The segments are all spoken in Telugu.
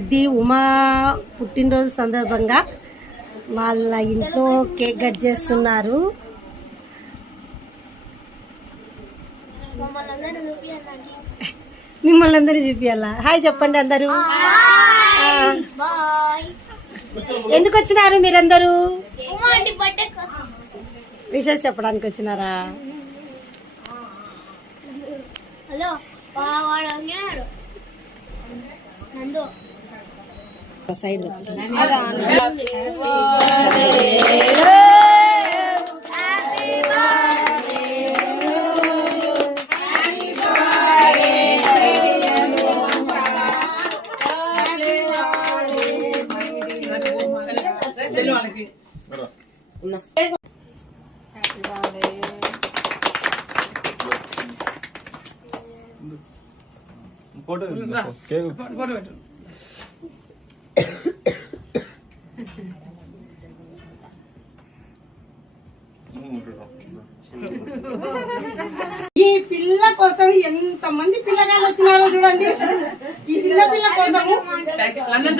ఇది ఉమా పుట్టినరోజు సందర్భంగా వాళ్ళ ఇంట్లో కేక్ కట్ చేస్తున్నారు. మిమ్మల్ని అందరూ చూపియాలా? హాయ్ చెప్పండి అందరూ. ఎందుకు వచ్చినారు మీరందరూ? విషయం చెప్పడానికి వచ్చినారా? హలో சைடு போட்டு போட்டு போட்டு ఈ పిల్ల కోసం ఎంత మంది పిల్లగాళ్ళు వచ్చినారో చూడండి. ఈ చిన్న పిల్ల కోసము లండన్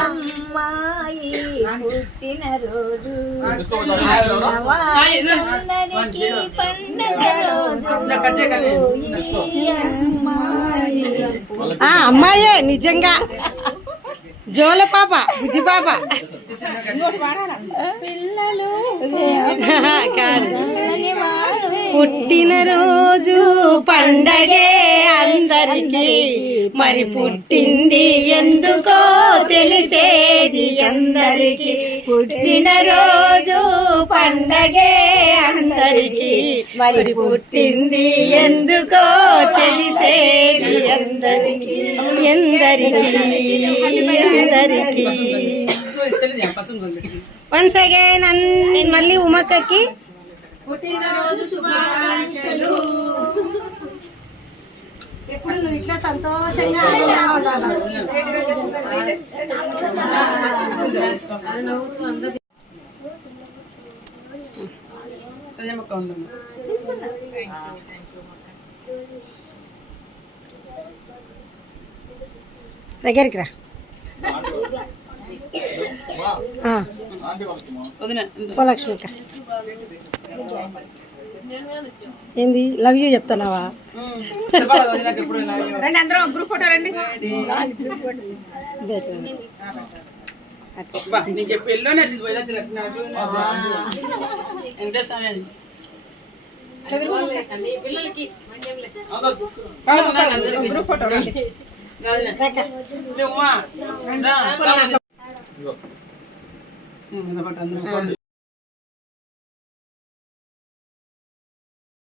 అమ్మాయి పుట్టినరోజు. సాయి, నా. అందరికి పండగ రోజు అమ్మాయి ఆ అమ్మాయే నిజంగా. జోల పాప బుజ్జి పాప. పిల్లలు. పుట్టినరోజు పండగే అందరికి. మరి పుట్టింది ఎందుకో తెలిసేది అందరికి. పుట్టిన రోజు పండగే అందరికి. మరి పుట్టింది ఎందుకో తెలిసేది అందరికి. ఎందరికి ఎందరికి వన్స్ అగైన్ మళ్ళీ ఉమక్కకి. పుట్టినరోజు శుభాకాంక్షలు. ఎప్పుడు నువ్వు ఇట్లా సంతోషంగా ఆనందంగా ఉండాలి? సంజయమ్మక్క ఉండమ్మా దగ్గరికి రా. వదిన ఏంది? లవ్ యూ చెప్తున్నావా ఎప్పుడు రండి అందరం గ్రూప్ ఫోటో రండి. Group photo